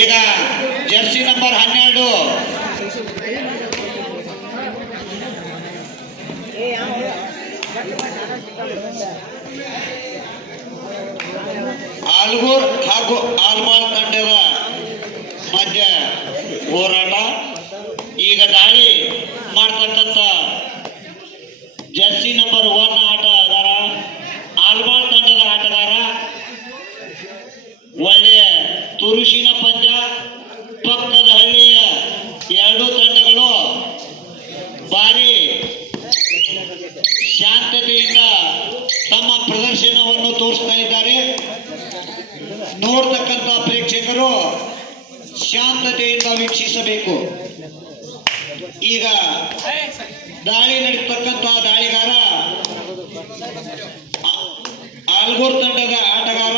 ಈಗ Jersey number 12 Algur ಹಾಗೂ ಆಲ್ಮಾಳ್ ತಂಡದ ಮಧ್ಯ ಹೋರಾಟ. ಈಗ ದಾಳಿ ಮಾಡ್ತಕ್ಕಂಥ ಜರ್ಸಿ ನಂಬರ್ 1 ಆಟಗಾರ ಆಲ್ಮಾಳ್ ತಂಡದ ಆಟಗಾರ. ಒಳ್ಳೆಯ ತುರುಷಿನ ಪಂದ್ಯ. ಪಕ್ಕದ ಹಳ್ಳಿಯ ಎರಡೂ ತಂಡಗಳು ಭಾರಿ ಶಾಂತತೆಯಿಂದ ತಮ್ಮ ಪ್ರದರ್ಶನವನ್ನು ತೋರಿಸ್ತಾ ಇದ್ದಾರೆ. ನೋಡ್ತಕ್ಕಂಥ ಪ್ರೇಕ್ಷಕರು ಶಾಂತತೆಯಿಂದ ವೀಕ್ಷಿಸಬೇಕು. ಈಗ ದಾಳಿ ನಡೆಸತಕ್ಕಂಥ ದಾಳಿಗಾರ ಆಲ್ಗೂರ್ ತಂಡದ ಆಟಗಾರ.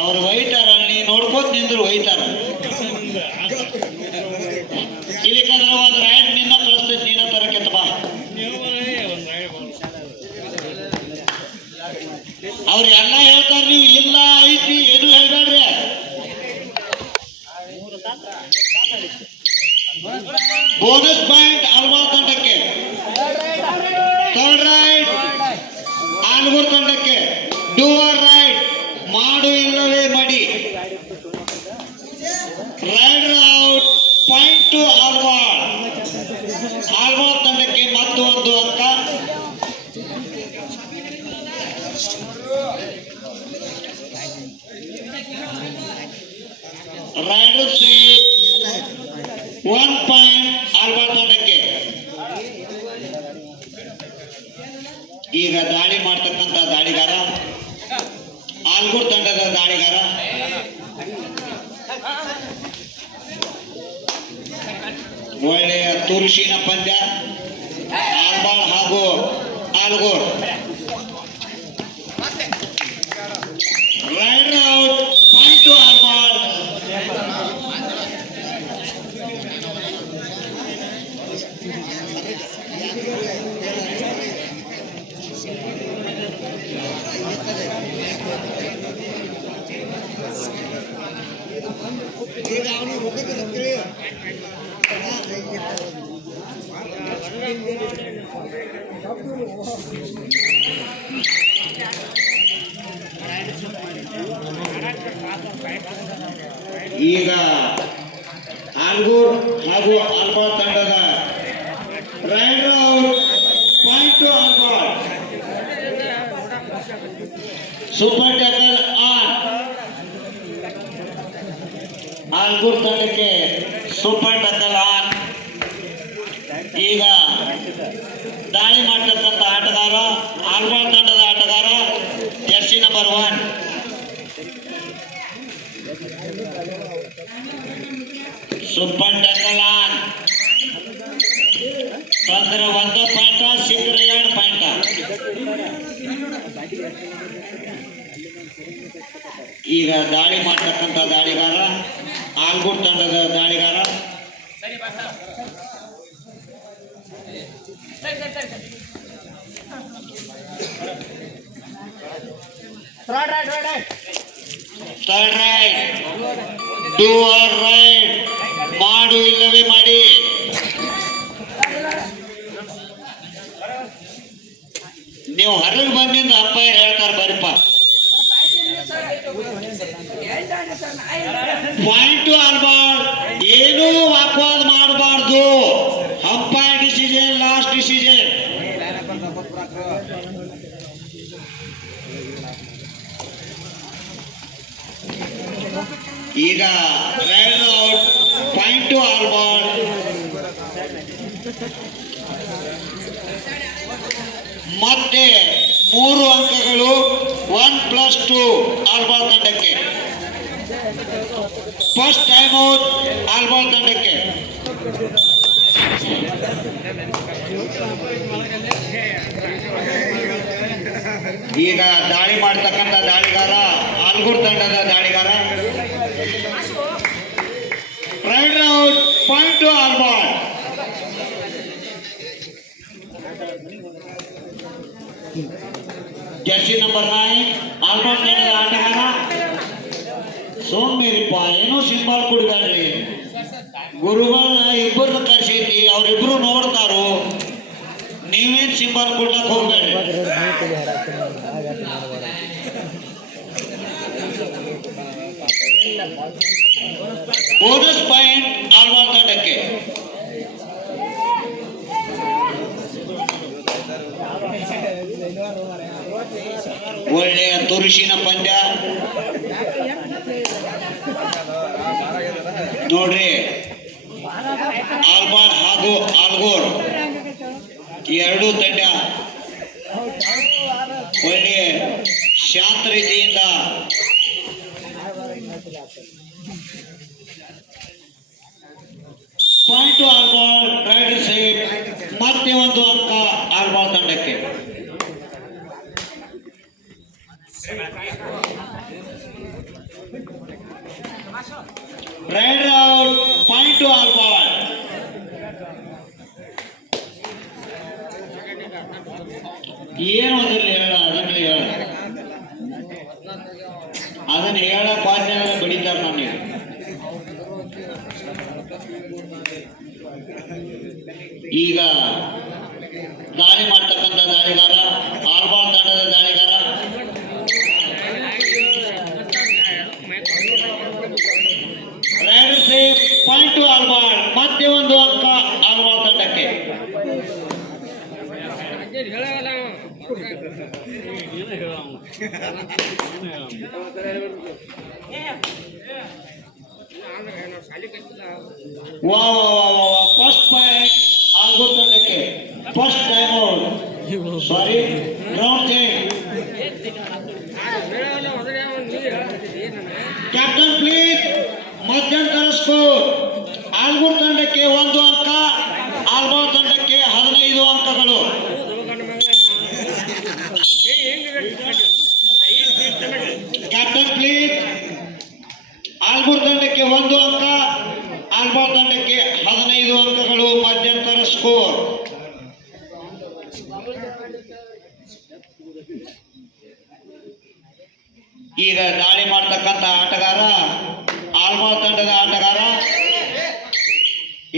ಅವ್ರು ಒಯ್ತಾರ, ನೀ ನೋಡ್ಕೋತ ನಿಂದ್ರು ಒಯ್ತಾರ. ಇಲ್ಲಿಕಂದ್ರೆ ಒಂದು ರೈಡ್ ನಿನ್ನ ಕಳಿಸ್ತೈತಿ, ನೀನ ತರಕೆತ್ತ ಬಾ. ಅವ್ರು ಎಲ್ಲ ಹೇಳ್ತಾರ, ನೀವು ಇಲ್ಲ ಐತಿ ಏನು ಹೇಳ್ಬೇಡ್ರಿ. ಬೋನಸ್ ಪಾಯಿಂಟ್ ಆಲ್ಮಾಳ್ ತಂಡಕ್ಕೆ, ಥರ್ಡ್ ರೈಡ್ ಆಲ್ಗೂರ್ ತಂಡಕ್ಕೆ. ಡೂ ಆರ್ ರೈಡ್, ಮಾಡು ಇಲ್ಲವೇ ಮಡಿ. Raider out, point to Almal. Almal ತಂಡಕ್ಕೆ ಮತ್ತೊಂದು ಅಂಕ. ರೈಡರ್ 1 ಪಾಯಿಂಟ್ ಆಲ್ಮಾಳ್ ತಂಡಕ್ಕೆ. ಈಗ ದಾಳಿ ಮಾಡ್ತಕ್ಕಂಥ ದಾಳಿಗಾರ ಆಲ್ಗೂರ್ ತಂಡದ ದಾಳಿಗಾರ. ಒಳ್ಳೆಯ ತುರುಷಿನ ಪಂದ್ಯ ಆಲ್ಮಾಳ್ ಹಾಗೂ Algur. Raider out, point to Almal. ಈಗ ಆಲ್ಗೂರ್ ಹಾಗೂ ಆಲ್ಮಾಳ್ ತಂಡದ raider out, point to Almal. Super tackle on. Algur ತಂಡಕ್ಕೆ ಸೂಪರ್ ಟ್ಯಾಕಲ್ ಆನ್. ಈಗ ದಾಳಿ ಮಾಡ್ತಕ್ಕಂಥ ಆಟಗಾರ ಆಲ್ಮಾಳ್ ತಂಡದ ಆಟಗಾರ Jersey number 1. Super tackle on. ತಂದ್ರೆ 1 ಪಾಯಿಂಟ್, ಸಿಕ್ಕರೆ 2 ಪಾಯಿಂಟ್. ಈಗ ದಾಳಿ ಮಾಡ್ತಕ್ಕಂಥ ದಾಳಿಗಾರ ಆಲ್ಗೂರ್ ತಂಡದ ದಾಳಿಗಾರ. Third raid, do or raid, ಮಾಡು ಇಲ್ಲವೇ ಮಾಡಿ. ನೀವು ಹೊರಗೆ ಬಂದಿಂದ ಅಂಪೈರ್ ಹೇಳ್ತಾರೆ ಬರಿಪ್ಪ. Point to ಆಲ್ಮಾಳ್. ಏನೂ ವಾಕ್ವಾದ ಮಾಡಬಾರ್ದು. Umpire decision, last decision. ಈಗ ರೈಡರ್ ಔಟ್, ಪಾಯಿಂಟ್ ಟು ಆಲ್ಮಾಳ್. ಮತ್ತೆ 3 ಅಂಕಗಳು 1+2 ಆಲ್ಮಾಳ್ ತಂಡಕ್ಕೆ. ಫಸ್ಟ್ ಟೈಮ್ ಔಟ್ ಆಲ್ಮಾಳ್ ತಂಡಕ್ಕೆ. ಈಗ ದಾಳಿ ಮಾಡ್ತಕ್ಕಂಥ ದಾಳಿಗಾರ ಆಲ್ಗೂರ್ ತಂಡದ ದಾಳಿಗಾರ ಪಾಯಿಂಟ್ ಟು ಆಲ್ಬಾಲ್. ಜರ್ಸಿ ನಂಬರ್ 9 ಆಲ್ಬಾಲ್ ತಂಡದ ಆಟಗಾರ. ಸೋಮೇರಿಪ್ಪ ಏನೋ ಸಿಂಬಾಲ್ ಕುಡಿದಾಡ್ರಿ. ಗುರುಗಳನ್ನ ಇಬ್ಬರು ಕರ್ಸೈತಿ, ಅವ್ರಿಬ್ರು ನೋಡ್ತಾರೋ. ನೀವೇನ್ ಸಿಂಬಾಲ್ ಕೊಡ್ಲಕ್ ಹೋಗ್ಬೇಡ್ರಿ. ಬೋನಸ್ ಪಾಯಿಂಟ್ ಆಲ್ಬಾಲ್ ತಂಡಕ್ಕೆ. ಒಳ್ಳೆಯ ತುರುಷಿನ ಪಂದ್ಯ ನೋಡ್ರಿ. ಆಲ್ಬಾಲ್ ಹಾಗೂ ಆಲ್ಗೋರ್ ಎರಡೂ ತಂಡ ಒಳ್ಳೆಯ ಶಾಂತ ರೀತಿಯಿಂದ point to Albal. Raid save. ಮತ್ತೆ ಒಂದು ಅಂಕ ಆಲ್ಬಾಲ್ ತಂಡಕ್ಕೆ. Raid out. Point to Albal. ಏನು ಅದರಲ್ಲಿ ಹೇಳ, ಅದನ್ನ ಹೇಳ ಪಾಠ ಬಡಿತಾರ ನನಗೆ. ಈಗ ದಾಳಿ ಮಾಡ್ತಕ್ಕಂಥ ದಾಳಿಗಾರ ಆಲ್ಬಾಲ್ ತಂಡದ ದಾಳಿಗಾರ. Raider save. Point to Albal. ಮತ್ತೆ ಒಂದು ಅಂಕ ಆಲ್ಬಾಲ್ ತಂಡಕ್ಕೆ. ಫಸ್ಟ್ ಪಾಯಿಂಟ್ ಆಲ್ಗೋರ್ ತಂಡಕ್ಕೆ. First time out. Sorry, ground change. Captain please. ಮಧ್ಯಂತರ ಸ್ಕೋರ್. ಆಲ್ಗೋರ್ ತಂಡಕ್ಕೆ 1 ಅಂಕ, ಆಲ್ಬಾಲ್ ತಂಡಕ್ಕೆ 15 ಅಂಕಗಳು. Captain please. ಆಲ್ಗೋರ್ ತಂಡಕ್ಕೆ 1 ಅಂಕ, ಆಲ್ಬಾಲ್ ತಂಡಕ್ಕೆ 15 ಅಂಕಗಳು. ಮಧ್ಯಂತರ ಸ್ಕೋರ್. ಈಗ ದಾಳಿ ಮಾಡ್ತಕ್ಕಂಥ ಆಟಗಾರ ಆಲ್ಬಾಲ್ ತಂಡದ ಆಟಗಾರ.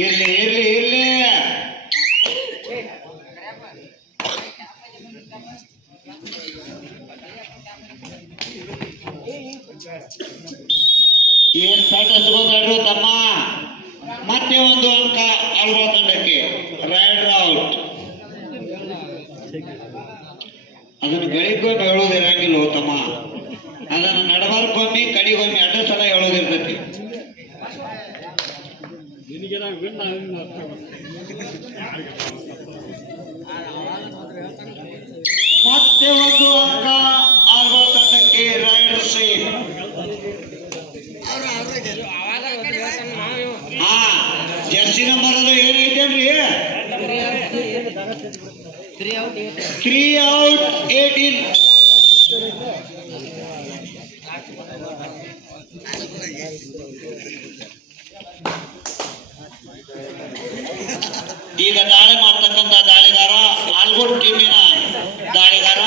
ಇರ್ಲಿ ಇರ್ಲಿ ಇರ್ಲಿ. ಏನ್ ಪೇಟ ಹಚ್ಕೋತಾಡ್ರು ತಮ್ಮ. ಮತ್ತೆ ಒಂದು ಅಂಕ ಆಲ್ಬಾಲ್ ತಂಡಕ್ಕೆ. Rider out. ಅದನ್ನು ಗಳಿಗೊಮ್ಮೆ ಹೇಳೋದಿರಂಗಿಲ್ಲ ತಮ್ಮ. ಅದನ್ನು ನಡಬಾರ್ಕೊಮ್ಮೆ ಕಡಿಗೊಮ್ಮೆ ಅಡ್ಡ ಸಲ ಹೇಳೋದಿರ್ತೈತಿ. ಮತ್ತೆ ಒಂದು ಅಂಕ ಆಲ್ಬಾಲ್ ತಂಡಕ್ಕೆ. Rider save. ಜರ್ಸಿ ನಂಬರ್ ಅದು ಏನೈತೇನ್ರಿ? 3 ಔಟ್ 18. ಈಗ ದಾಳಿ ಮಾಡ್ತಕ್ಕಂಥ ದಾಳಿಗಾರ ಆಲ್ಗೋರ್ ಟೀಮಿನ ದಾಳಿಗಾರ.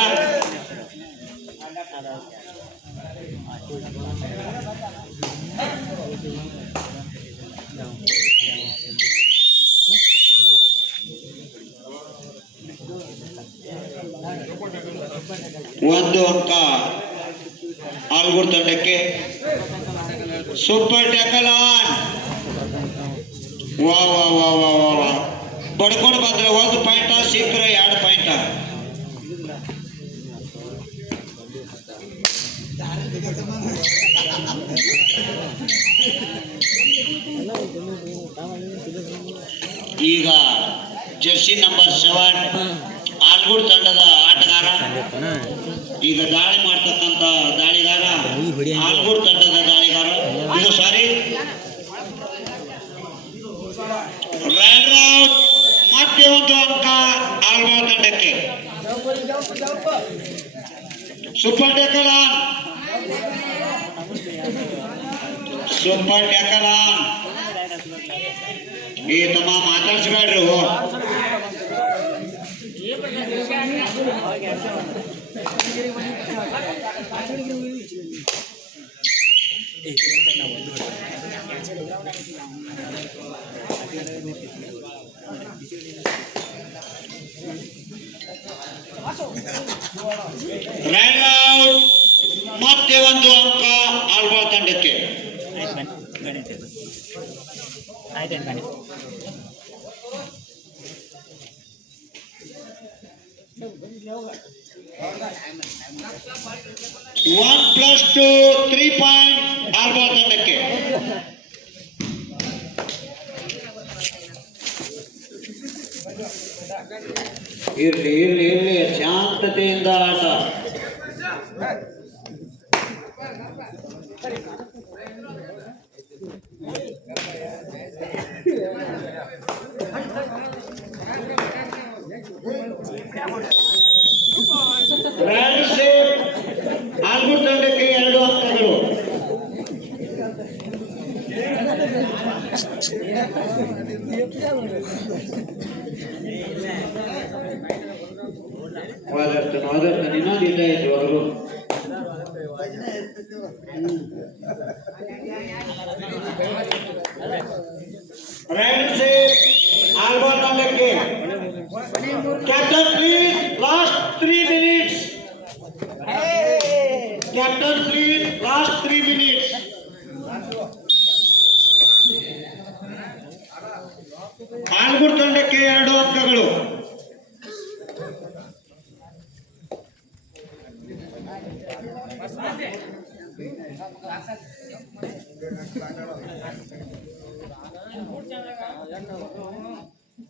ಒಂದು ಅಂಕ ಆಲ್ಗೋರ್ ತಂಡಕ್ಕೆ. Super tackle on. ವಾ ವಾ ವಾ ವಾ ವಾ. ಬಡ್ಕೊಂಡು ಬಂದ್ರೆ 1 ಪಾಯಿಂಟ್, ಸಿಕ್ಕರೆ 2 ಪಾಯಿಂಟ್. ಈಗ ಜರ್ಸಿ ನಂಬರ್ 7 ಆಲ್ಗೋರ್ ತಂಡದ ಆಟಗಾರ. ಈಗ ದಾಳಿ ಮಾಡ್ತಕ್ಕಂಥ ದಾಳಿಗಾರ ಆಲ್ಗೋರ್ ತಂಡದ ದಾಳಿಗಾರ. ಇದು ಸಾರಿ, ರೈಡರ್ ಔಟ್. ಮತ್ತೆ ಒಂದು ಅಂಕ ಆಲ್ಬಾಲ್ ತಂಡಕ್ಕೆ. Super tackle on. Super tackle on. ಈ ತಮ್ಮ ಮಾತಾಡ್ಸ್ಬೇಡ್ರಿ ರೈಡ್ ಔಟ್. ಮತ್ತೆ ಒಂದು ಅಂಕ ಆಲ್ವಾ ತಂಡಕ್ಕೆ. ಒನ್ ಪ್ಲಸ್ 2 3 ಪಾಯಿಂಟ್ ಆಲ್ವಾ ತಂಡಕ್ಕೆ. ಇರ್ಲಿ ಇರ್ಲಿ ಇರ್ಲಿ, ಶಾಂತತೆಯಿಂದ ಆಟ. ಆಲ್ಗೂರ್ ತಂಡಕ್ಕೆ 2 ಅಂಕಗಳು. ಇನ್ನೊಂದು ಇದ್ದ ಇತ್ತು ಅವರು. ಆಲ್ವಾ ತಂಡಕ್ಕೆ. Captain please last 3 minutes. Captain please last 3 minutes. Algur ತಂಡಕ್ಕೆ 2 ಅಂಕಗಳು.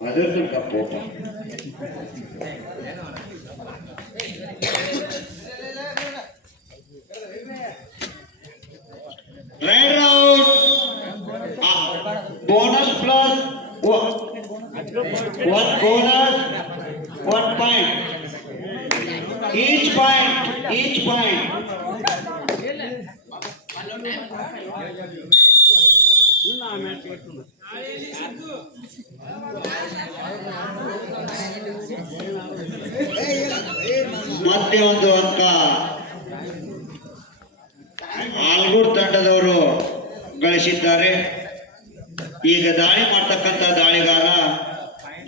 ಅದರ ಕಪ್ಪು raid out. Bonus plus 1 bonus 1 point. Each point. ಮತ್ತೆ ಒಂದು ಅಂಕ ಆಲ್ಗೂರ್ ತಂಡದವರು ಗಳಿಸಿದ್ದಾರೆ. ಈಗ ದಾಳಿ ಮಾಡ್ತಕ್ಕಂಥ ದಾಳಿಗಾರ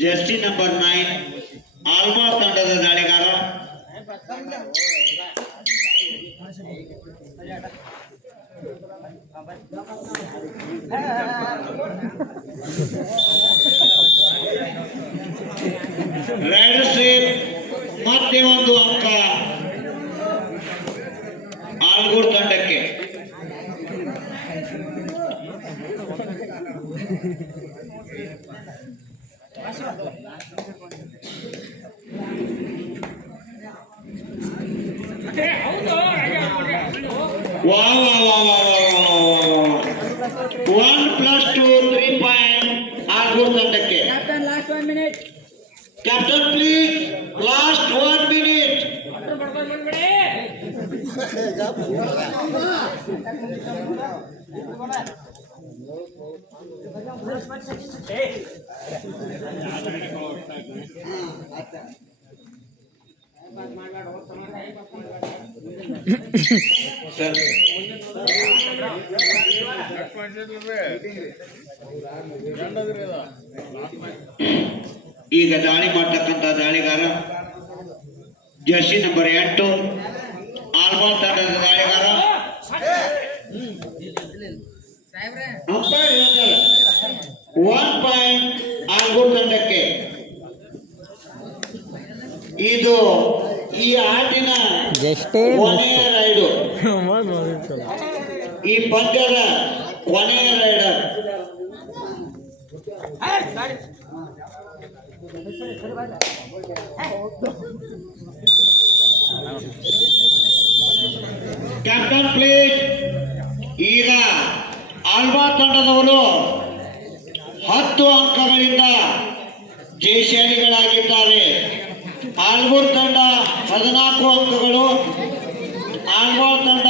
ಜರ್ಸಿ ನಂಬರ್ 9 ಆಲ್ವಾ ತಂಡದ ದಾಳಿಗಾರ. Rider safe. ಮತ್ತೆ ಒಂದು ಅಂಕ ಆಲ್ಗೂರ್ ತಂಡಕ್ಕೆ. ವಾವ್ 1 ಪ್ಲಸ್ 2 3 ಪಾಯಿಂಟ್ ಆಲ್ಗೂರ್ ತಂಡಕ್ಕೆ. Captain please last 1 minute. ಈಗ ದಾಳಿ ಮಾಡ್ತಕ್ಕಂಥ ದಾಳಿಗಾರ ಜರ್ಸಿ ನಂಬರ್ 8 ಆಲ್ವಾ ತಂಡದ ದಾಳಿಗಾರ. ಅಂಪೈರ್ ಹೇಳ್ತಾರೆ 1 ಪಾಯಿಂಟ್ ಆಲ್ಗೂರ್ ತಂಡಕ್ಕೆ. ಇದು ಈ ಆಟಿನ ಕೊನೆಯ ರೈಡು. ಈ ಪಂದ್ಯದ ಕೊನೆಯ ರೈಡರ್. Captain please. ಈಗ ಆಲ್ವಾ ತಂಡದವರು 10 ಅಂಕಗಳಿಂದ ಜಯಶಾಲಿಗಳಾಗಿದ್ದಾರೆ. ಆಲ್ಗೂರ್ ತಂಡ 14 ಅಂಕಗಳು. ಆಲ್ವಾ ತಂಡ